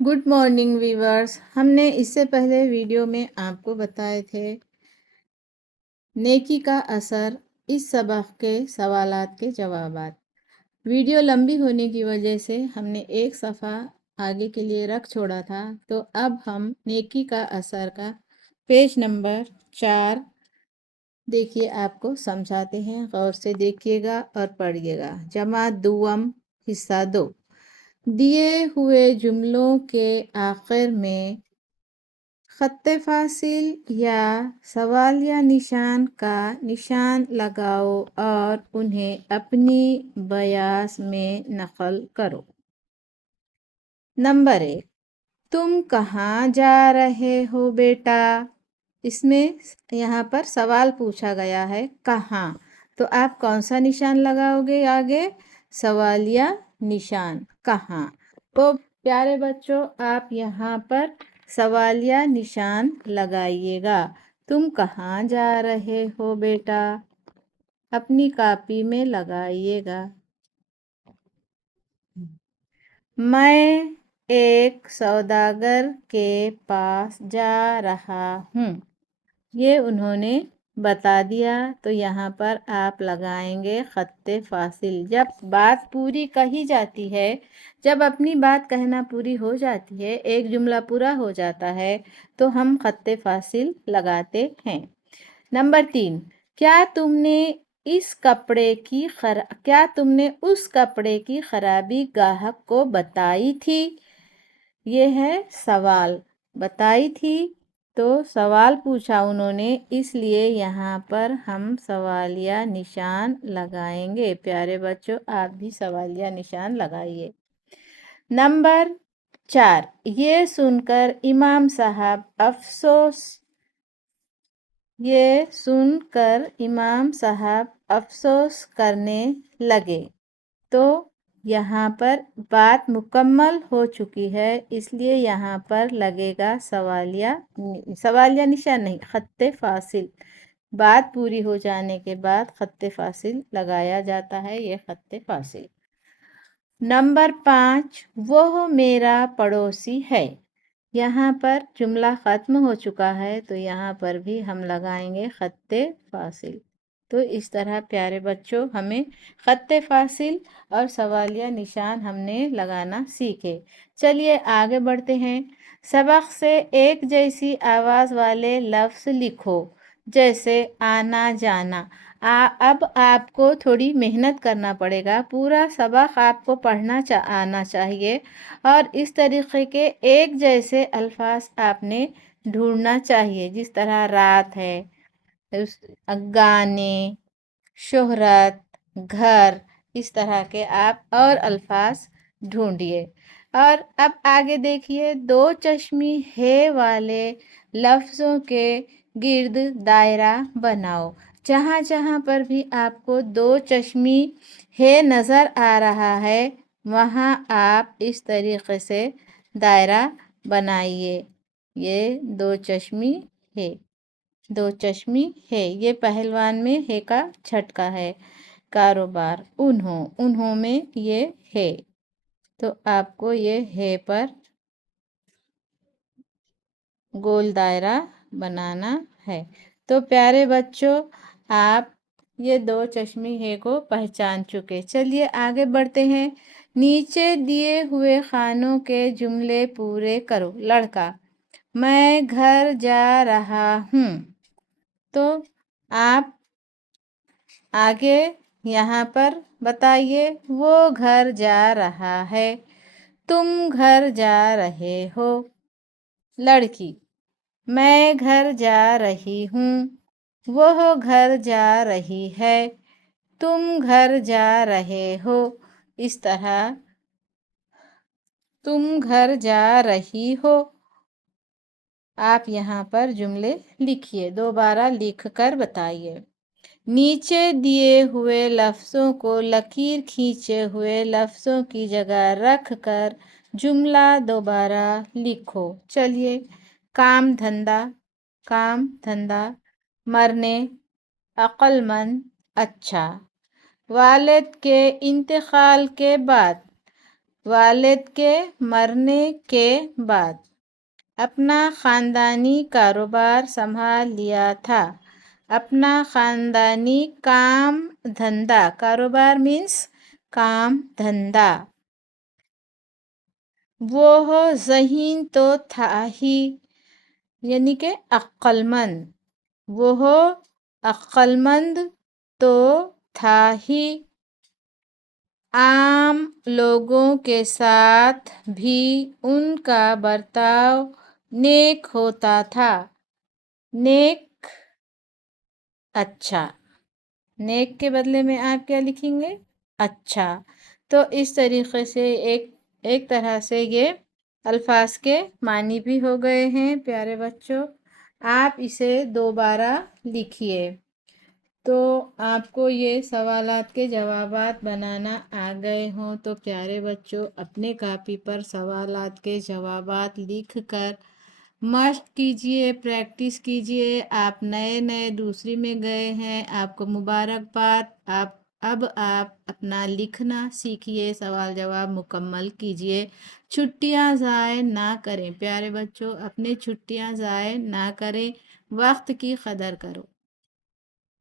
Good morning viewers. हमने इससे पहले वीडियो में आपको बताए थे नेकी का असर, इस सबक के सवालात के जवाबात। वीडियो लंबी होने की वजह से हमने एक सफ़ा आगे के लिए रख छोड़ा था, तो अब हम नेकी का असर का पेज नंबर 4 देखिए, आपको समझाते हैं। गौर से देखिएगा और पढ़िएगा। जमात दुआम हिस्सा 2। दिए हुए जुमलों के आखिर में खत्ते फासिल या सवाल या निशान का निशान लगाओ और उन्हें अपनी बयास में नकल करो। नंबर 1, तुम कहाँ जा रहे हो बेटा? इसमें यहाँ पर सवाल पूछा गया है कहाँ, तो आप कौन सा निशान लगाओगे आगे? सवालिया निशान कहाँ। तो प्यारे बच्चों, आप यहाँ पर सवालिया निशान लगाइएगा। तुम कहाँ जा रहे हो बेटा? अपनी कॉपी में लगाइएगा। मैं एक सौदागर के पास जा रहा हूँ। ये उन्होंने बता दिया, तो यहाँ पर आप लगाएंगे खत्ते फासिल। जब बात पूरी कही जाती है, जब अपनी बात कहना पूरी हो जाती है, एक जुमला पूरा हो जाता है, तो हम खत्ते फासिल लगाते हैं। नंबर 3, क्या तुमने उस कपड़े की खराबी ग्राहक को बताई थी? ये है सवाल। बताई थी, तो सवाल पूछा उन्होंने, इसलिए यहाँ पर हम सवालिया निशान लगाएंगे। प्यारे बच्चों, आप भी सवालिया निशान लगाइए। नंबर 4, ये सुनकर इमाम साहब अफसोस करने लगे। तो यहाँ पर बात मुकम्मल हो चुकी है, इसलिए यहाँ पर लगेगा सवालिया निशान नहीं, खत्ते फासिल। बात पूरी हो जाने के बाद खत्ते फासिल लगाया जाता है, ये खत्ते फासिल। नंबर 5, वह मेरा पड़ोसी है। यहाँ पर जुमला ख़त्म हो चुका है, तो यहाँ पर भी हम लगाएंगे खत्ते फासिल। तो इस तरह प्यारे बच्चों, हमें खत्ते फासिल और सवालिया निशान हमने लगाना सीखे। चलिए आगे बढ़ते हैं। सबक से एक जैसी आवाज़ वाले लफ्ज़ लिखो, जैसे आना जाना। अब आपको थोड़ी मेहनत करना पड़ेगा। पूरा सबक आपको आना चाहिए और इस तरीके के एक जैसे अल्फाज आपने ढूंढना चाहिए। जिस तरह रात है, गाने, शोहरत, घर, इस तरह के आप और अल्फाज ढूंढिए। और अब आगे देखिए, दो चश्मी है वाले लफ्ज़ों के गिर्द दायरा बनाओ। जहाँ जहाँ पर भी आपको दो चश्मी है नज़र आ रहा है, वहाँ आप इस तरीके से दायरा बनाइए। ये दो चश्मी है, दो चश्मी है, ये पहलवान में है का झटका है। कारोबार, उन्हों में ये है, तो आपको ये है पर गोल दायरा बनाना है। तो प्यारे बच्चों, आप ये दो चश्मी है को पहचान चुके। चलिए आगे बढ़ते हैं। नीचे दिए हुए खानों के जुमले पूरे करो। लड़का, मैं घर जा रहा हूँ। तो आप आगे यहाँ पर बताइए, वो घर जा रहा है। तुम घर जा रहे हो। लड़की, मैं घर जा रही हूँ। वह घर जा रही है। तुम घर जा रहे हो। इस तरह तुम घर जा रही हो। आप यहाँ पर जुमले लिखिए, दोबारा लिख कर बताइए। नीचे दिए हुए लफ्ज़ों को लकीर खींचे हुए लफ्ज़ों की जगह रख कर जुमला दोबारा लिखो। चलिए, काम धंधा, मरने, अक्लमंद, अच्छा। वालिद के इंतकाल के बाद والد کے مرنے کے بعد اپنا خاندانی کاروبار سنبھال لیا تھا۔ اپنا خاندانی کام دھندا، کاروبار مینس کام دھندا۔ وہ ذہین تو تھا ہی، یعنی کہ عقل مند، وہ عقل مند تو تھا ہی، عام لوگوں کے ساتھ بھی ان کا برتاؤ نیک ہوتا تھا۔ نیک اچھا، نیک کے بدلے میں آپ کیا لکھیں گے؟ اچھا۔ تو اس طریقے سے ایک طرح سے یہ الفاظ کے معنی بھی ہو گئے ہیں پیارے بچوں۔ آپ اسے دوبارہ لکھیے۔ تو آپ کو یہ سوالات کے جوابات بنانا آ گئے ہوں تو پیارے بچوں اپنے کاپی پر سوالات کے جوابات لکھ کر مشق کیجئے، پریکٹس کیجئے۔ آپ نئے دوسری میں گئے ہیں، آپ کو مبارکباد۔ اب آپ اپنا لکھنا سیکھیے، سوال جواب مکمل کیجئے۔ چھٹیاں ضائع نہ کریں پیارے بچوں، اپنے چھٹیاں ضائع نہ کریں، وقت کی قدر کرو۔